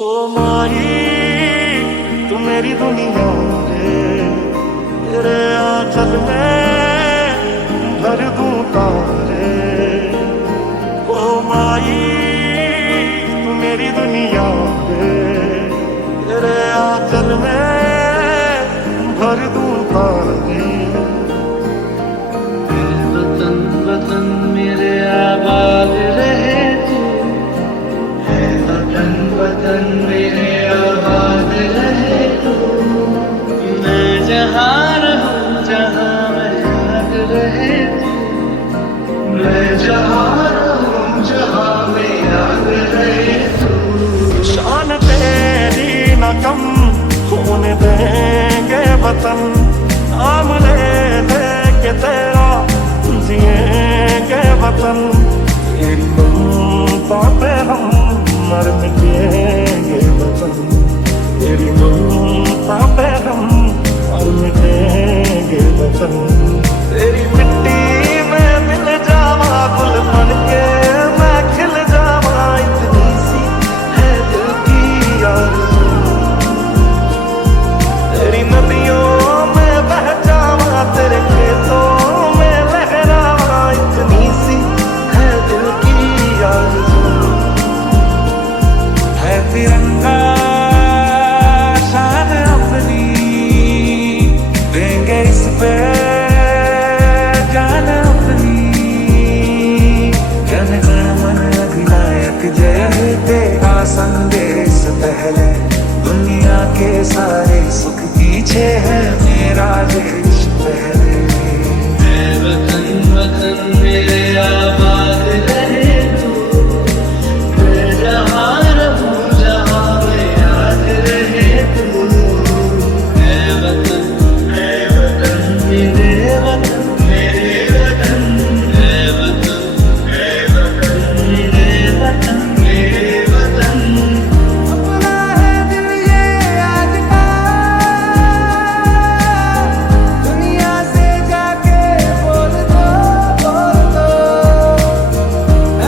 ओ माही तू मेरी दुनिया रे, तेरे आंचल में भर दूं तारे। ओ माही तू मेरी दुनिया रे, तेरे आंचल में भर दूं तारे। वतन वतन मेरे आबाद रहे तू, है वतन वतन मेरे आबाद रहे तू। मैं जहाँ रहूँ जहाँ मैं याद रहे तू, मैं जहाँ रहूँ जहाँ मैं याद रहे तू। शान तेरी न कम होने देंगे वतन, नाम ले लेके तेरा जिएंगे वतन। तेरी ममता पे हम मर मिटेंगे वतन, तेरी ममता पे हम मर मिटेंगे वतन। तेरी मिट्टी में मिल जावा गुल बन के मैं खिल जावा, इतनी सी है दिल की आरज़ू। तेरी नदियों में बह जावा, तेरे खेतों में लहरावा, इतनी सी है दिल की आरज़ू। है तिरंगा शान अपनी, देंगे इस पे जान अपनी। जन गण मन अधिनायक जय हे तेरा संदेश पहले, दुनिया के सारे सुख पीछे है मेरा देश पहले। है वतन वतन मेरे आबाद रहे तू, मैं जहाँ रहूँ जहाँ मैं याद रहे तू। है वतन मेरे वतन मेरे वतन, है वतन मेरे वतन मेरे वतन। अपना है दिल ये आज का, दुनिया से जाके बोल दो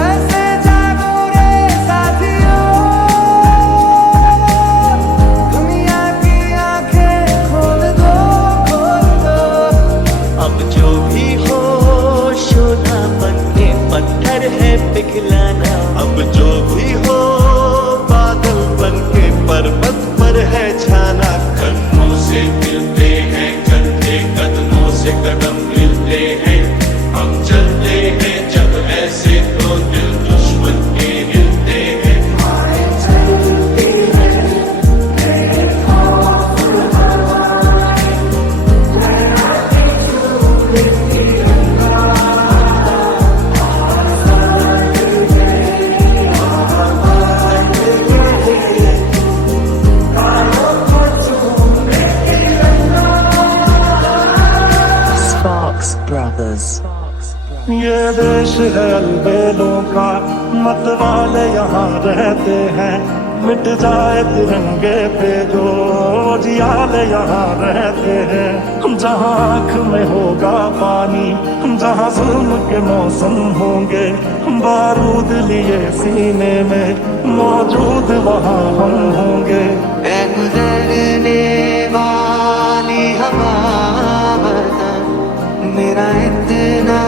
ऐसे जागो रे साथियों, दुनिया की आंखें खोल दो। अब जो भी हो शोला बन के पत्थर है पिघलाना, अब जो भी हो बादल बन के पर्वत पर है छाना। कदमों से मिलते हैं कंधे, कदमों से कदम मिलते हैं, हम चलते हैं जब ऐसे तो दिल दुश्मन के हिलते हैं। Sparks Brothers. ये देश है अलबेलों का, मत वाले यहाँ रहते हैं। मिट जाए तिरंगे पे जो जियाले यहाँ रहते हैं। जहाँ आँख में होगा पानी, जहाँ जुल्म के मौसम होंगे, बारूद लिए सीने में मौजूद वहाँ हम होंगे। ऐ गुजरने वाली हवा वतन, मेरा इतना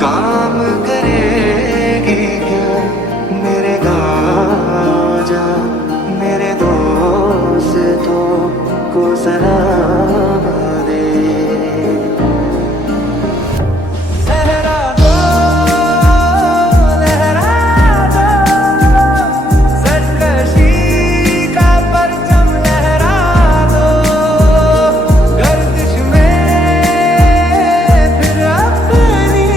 काम करेगी क्या? मेरे गाँव जा मेरे दोस्तों को सलाम दे। लहरा दो सरकशी का परचम, लहरा दो गर्दिश में फिर अपनी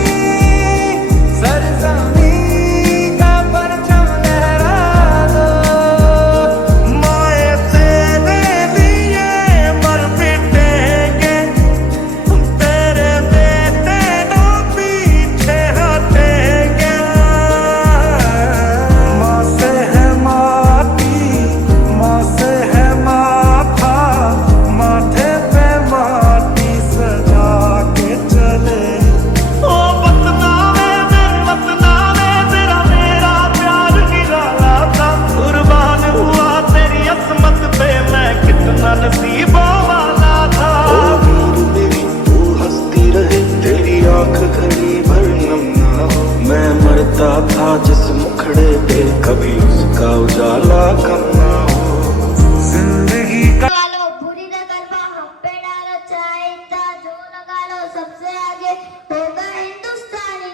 सरजमी का परचम, लहरा दो। माए तेरे लिए मर खड़े थे कभी उसका उजाला कम ना हो जिंदगी का लगा लो बुरी न करवा हम पे डालो चाहे इतना जो लगा लो सबसे आगे होगा हिंदुस्तानी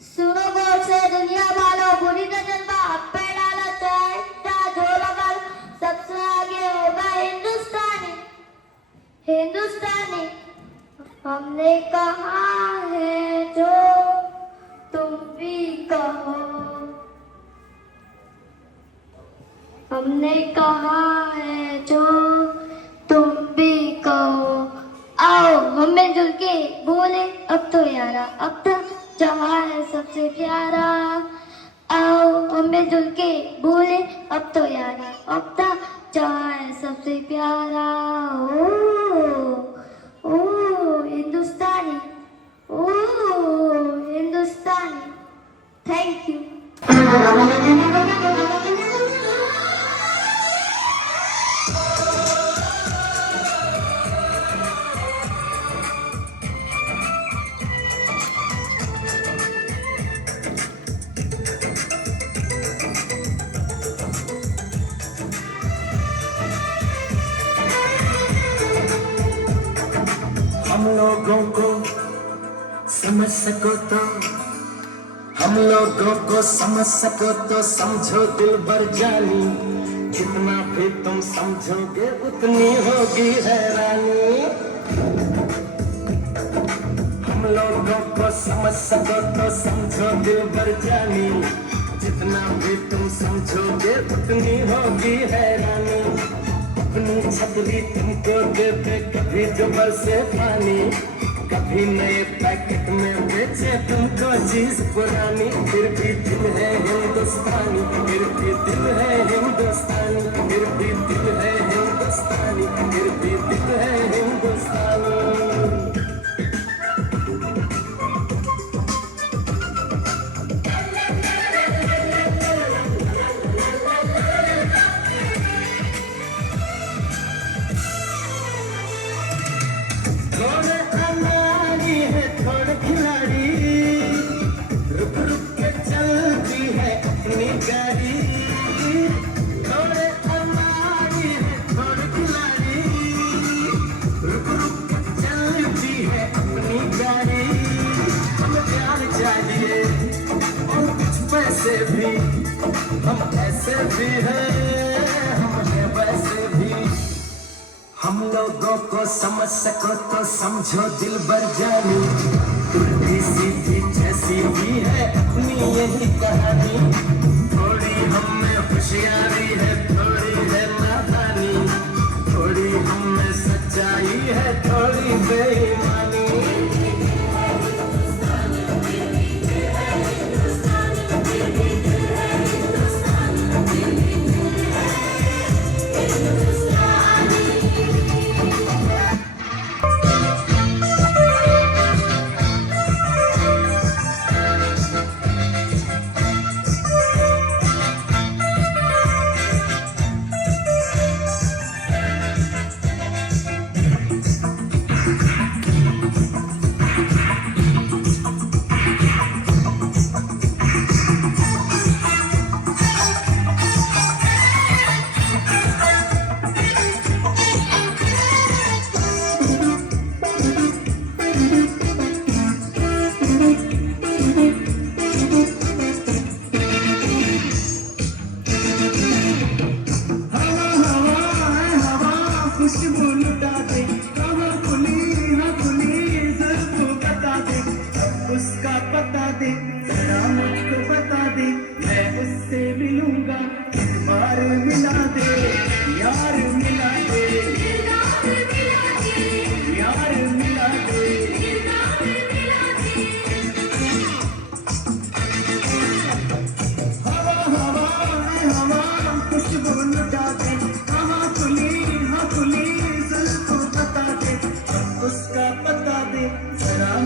सुनो गौर से दुनिया वालों बुरी न करवा हम पे डालो चाहे इतना जो लगा लो सबसे आगे होगा हिंदुस्तानी हिंदुस्तानी हमने कहा है जो तुम भी कहो हमने कहा है जो तुम भी कहो आओ हम मिलजुल के बोले अब तो यारा अब तक जहाँ है सबसे प्यारा आओ हम मिलजुल के बोले अब तो यारा अब तक जहाँ है सबसे प्यारा ओ हिंदुस्तानी ओ हिंदुस्तानी थैंक यू हम लोगों को समझ सको तो हम लोगों को समझ सको तो समझो दिल भर जानी जितना भी तुम समझोगे उतनी होगी हैरानी हम लोगों को समझ सको तो समझो दिल भर जानी जितना भी तुम समझोगे उतनी होगी हैरानी अपनी छतरी तुमको दे दे कभी जो बरसे पानी कभी नए पैकेट में बेचे तुमको चीज पुरानी फिर भी दिल है हिंदुस्तानी फिर भी दिल है हिंदुस्तानी फिर भी दिल है हिंदुस्तानी फिर भी दिल है हिंदुस्तानी भी हम ऐसे भी हैं हम हैं वैसे भी हम लोगों को समझ सको तो समझो दिल भर जानी उल्टी सीधी जैसी भी है अपनी यही कहानी थोड़ी हम में होशियारी है थोड़ी है नादानी थोड़ी हम में सच्चाई है थोड़ी बेईमानी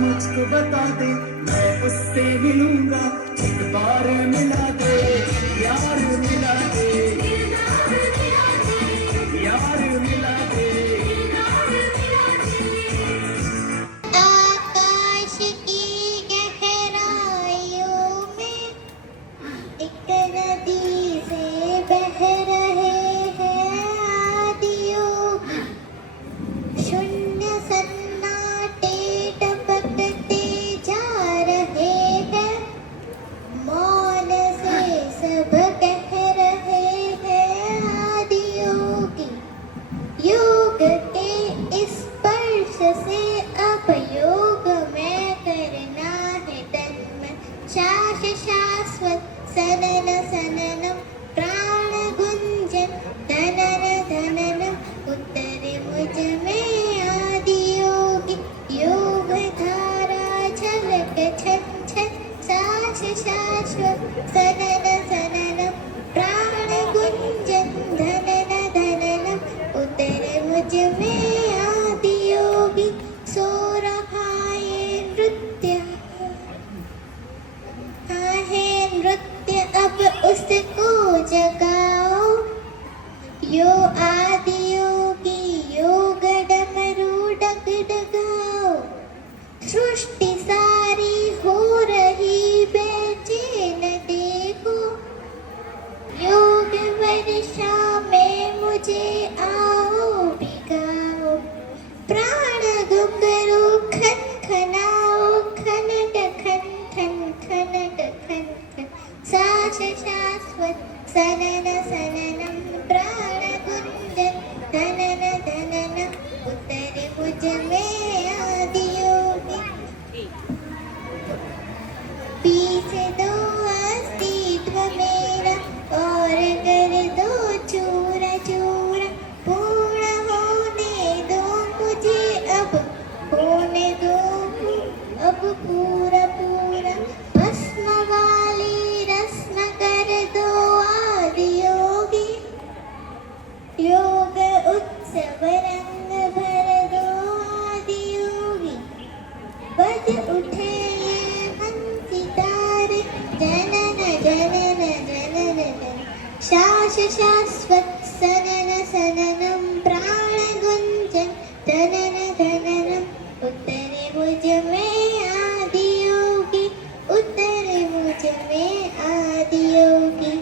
मुझको बता दे मैं उससे मिलूंगा एक बार मिला दे यार मिला दे यार मिला दे सननम प्राण गुंजन धनन धननम उतरे मुझ में आदि योगी योग धारा झलक छन छन साश शाश्वत सनन सननम प्राण गुंजन धनन धननम उतरे मुझ में आदि योगी सो रहा ये नृत्य है नृत्य अब उसको जगाओ यो आदि योगी योग डमरू डग डगाओ सृष्टि सारी हो रही बेचैन देखो योग वर्षा में मुझे आओ भिगाओ प्राण घुंघरू खन खनाओ खनट खन खन खनट खन खन साश शाश्वत सनन सननम प्राण गुंजन धनन धननम उतरे मुझ में आदि योगी पीछे दो अस्तित्व मेरा और कर दो चूरा चूरा पूर्ण होने दो मुझे अब होने दो अब पूरा पूरा भस्म वाली रस्म कर दो आदि योगी योग उत्सव रंग भर दो आदि योगी बज उठे ये मन सितारे जनन जनन जनन जन शाश शाश्वत सनन सननम प्राण गुंजन धनन धननम उतरे मुझ में आदि योगी उतरे मुझ में आदि योगी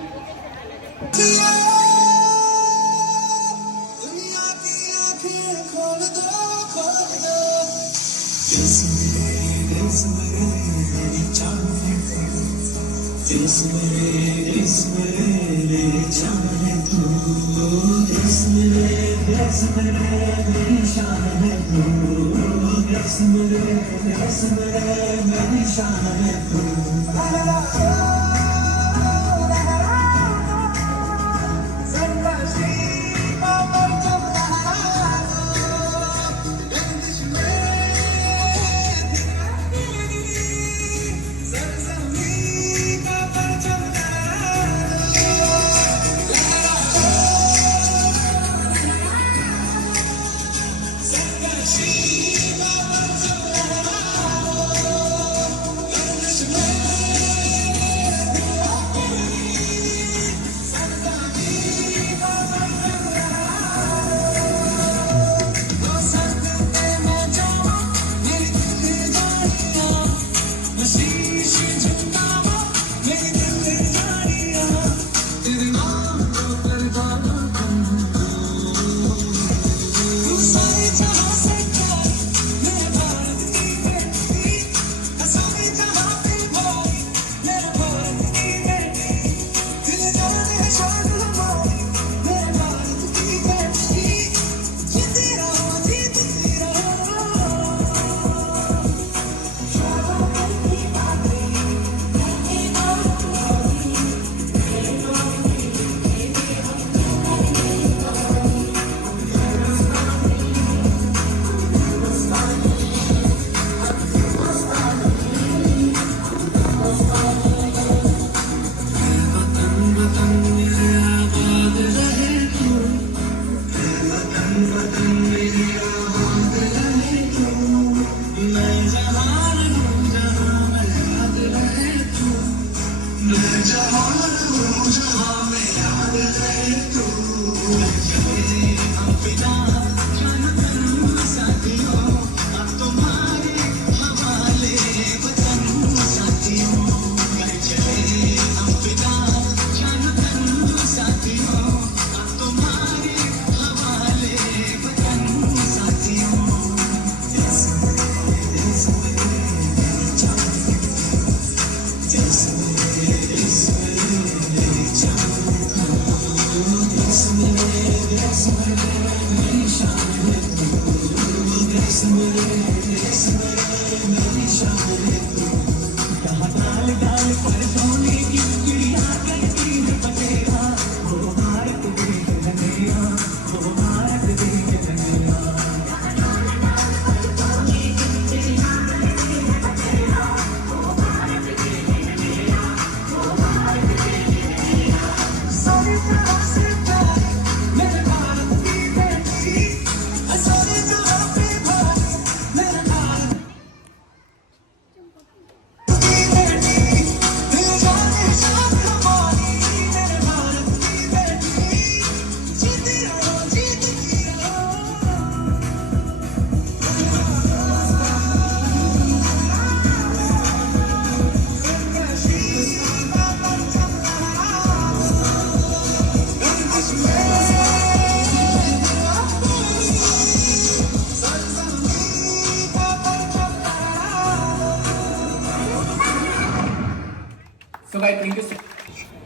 So guys, thank you so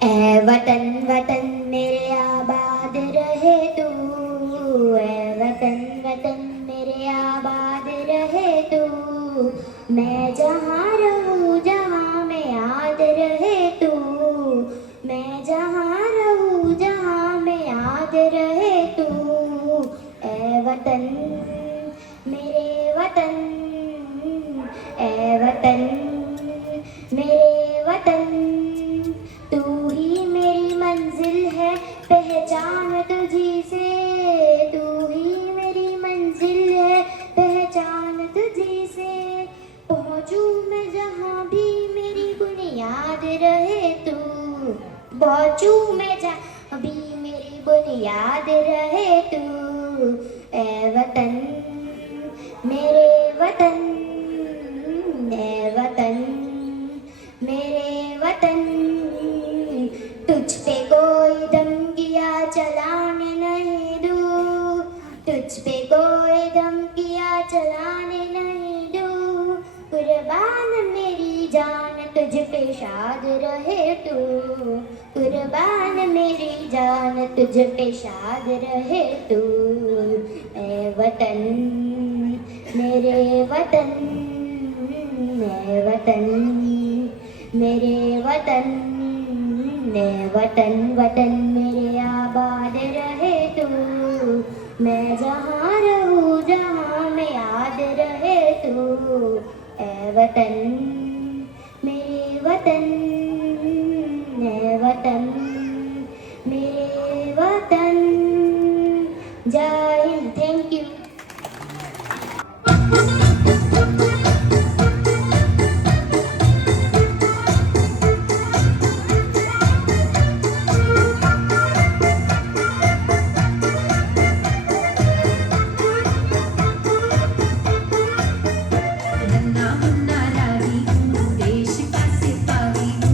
ऐ वतन वतन मेरे आबाद रहे तू, ऐ वतन वतन मेरे आबाद रहे तू, मैं जहाँ रहूँ जहाँ में याद रहे तू, मैं जहाँ रहूँ जहाँ में याद रहे तू, ऐ वतन मेरे वतन, ऐ वतन मेरे वतन, तू ही मेरी मंजिल है पहचान तुझी से, तू ही मेरी मंजिल है पहचान तुझी से, पहुँचूं मैं जहाँ भी मेरी बुनियाद रहे तू, पहुँचूं मैं जहाँ भी मेरी बुनियाद रहे तू, ऐ वतन मेरे वतन, ऐ वतन मेरे वतन, तुझ पे कोई धमकियाँ चलाने नहीं दूँ, तुझ पे कोई धमकियाँ चलाने नहीं दूँ, कुर्बान मेरी जान तुझ पे शाद रहे तू, कुर्बान मेरी जान तुझ पे शाद रहे तू, ऐ वतन मेरे वतन, ऐ वतन मेरे वतन, ऐ वतन वतन मेरे आबाद रहे तू, मैं जहाँ रहूँ जहाँ में याद रहे तू, ऐ वतन मेरे वतन, ऐ वतन मेरे वतन। जय हिंद, थैंक यू। नन्ना मुन्ना लाडी हूँ, देश का सिपाही हूँ,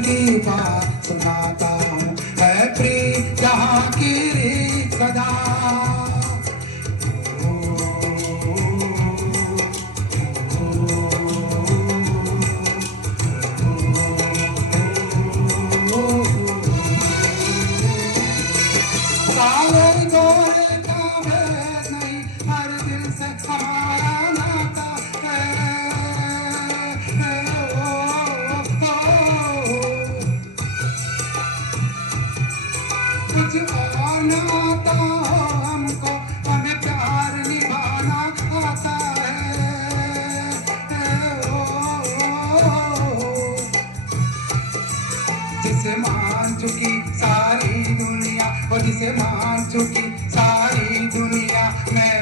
की बात सुनाता हूँ, है प्रीत यहाँ की रीत सदा। काले गोरे का भेद नहीं, हर दिल से हमारा नाता है, कुछ और ना आता हो हमको, हमें प्यार निभाना आता है, जिसे मान चुकी सारी दुनिया, और जिसे मान चुकी सारी दुनिया, मैं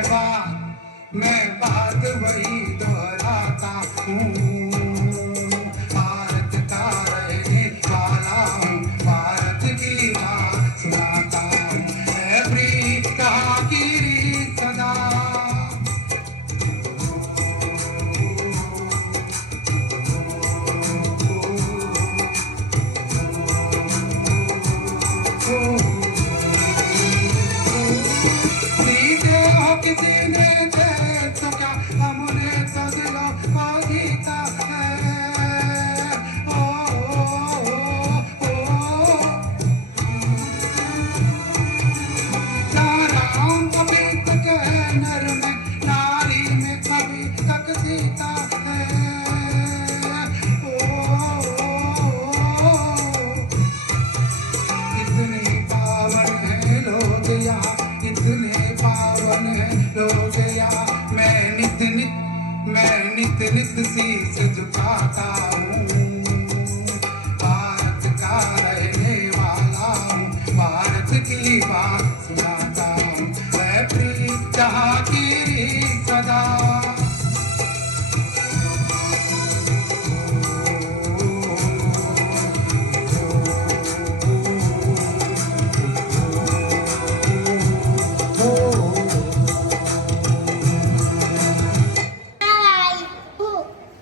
बात वही दोहराता हूँ। भारत का रहने वाला हूँ, भारत की बात सुनाता हूँ, है प्रीत कहाँ की रीत सदा। जीते हो किसी ने दे तो क्या, हमने तो दिलों को जीता है, राम कभी तक है नर में, नारी में कभी तक सीता है, इतने पावन है लोग यहाँ, इतने पावन है लोग यहाँ, मैं नित नित शीश झुकाता हूँ। भारत का रहने वाला हूँ, भारत की बात सुनाता हूँ, है प्रीत जहाँ की रीत सदा।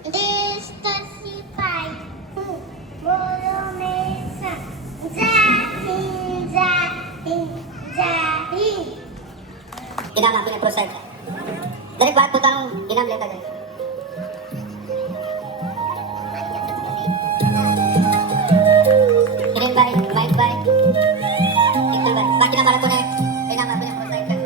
देश का सिपाही हूँ, बोलो मेरे संग, जय हिंद, जय हिंद, जय हिंद। इनाम આપીને પ્રોત્સાહિત થાય. દરેક બાળક પોતાનું ઇનામ લેતા જાય. કિરણભાઈ, મહેશભાઈ, નિખિલભાઈ, બાકીના બાળકોને ઇનામ આપીને પ્રોત્સાહિત કરે.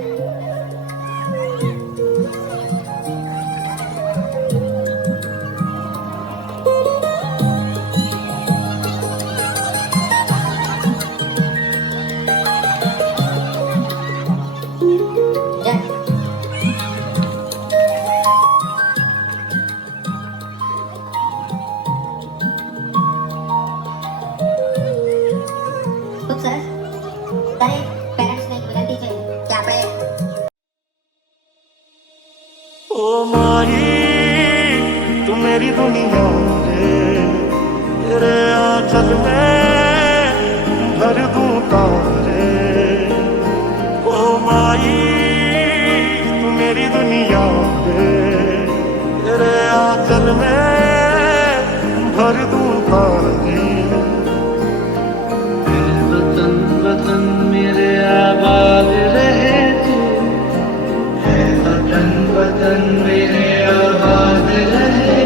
જય. ખૂબ સરસ. દરેક પેરેન્ટ્સને એક વિનંતી છે કે આપણે ओ माही तू मेरी दुनिया रे, तेरे आंचल में भर दूं तारे।